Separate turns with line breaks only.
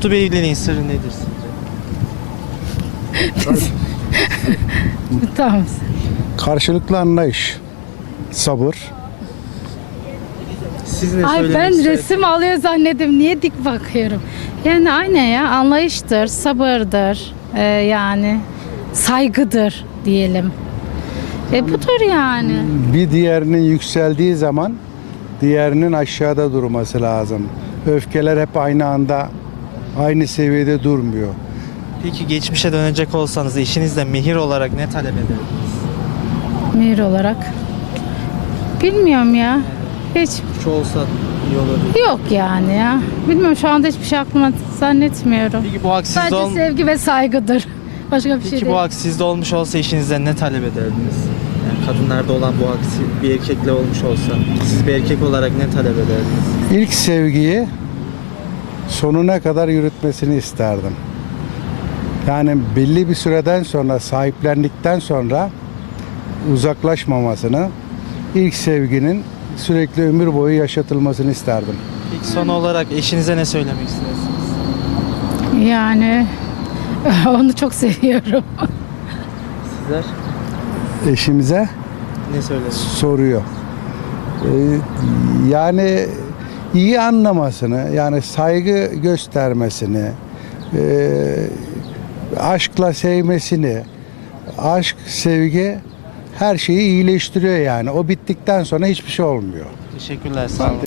Mutlu bir evliliğin sırrı nedir sizce?
Tamam.
Karşılıklı anlayış, sabır.
Siz ne
Ay
söylemek
ben
istersiniz?
resim alıyor zannettim. Niye dik bakıyorum? Yani aynı ya, anlayıştır, sabırdır, yani saygıdır diyelim. Budur yani.
Bir diğerinin yükseldiği zaman diğerinin aşağıda durması lazım. Öfkeler hep aynı anda, aynı seviyede durmuyor.
Peki geçmişe dönecek olsanız eşinizden mehir olarak ne talep ederdiniz?
Mihir olarak. Bilmiyorum ya. Hiç
Şu olsa iyi olurdu.
yok yani ya. Bilmiyorum, şu anda hiçbir şey aklıma zannetmiyorum.
Peki bu hak sizde
Sadece sevgi ve saygıdır. Başka bir şey
Peki
değil.
bu hak sizde olmuş olsa eşinizden ne talep ederdiniz? Yani kadınlarda olan bu hak bir erkekle olmuş olsa siz bir erkek olarak ne talep ederdiniz?
İlk sevgiyi sonuna kadar yürütmesini isterdim. Yani belli bir süreden sonra, sahiplendikten sonra uzaklaşmamasını, ilk sevginin sürekli ömür boyu yaşatılmasını isterdim.
Peki son olarak eşinize ne söylemek istersiniz?
Yani onu çok seviyorum.
Sizler
Eşimize
ne söylersiniz?
soruyor. Yani iyi anlamasını, yani saygı göstermesini, aşkla sevmesini, aşk, sevgi her şeyi iyileştiriyor yani. O bittikten sonra hiçbir şey olmuyor.
Teşekkürler, sağ olun.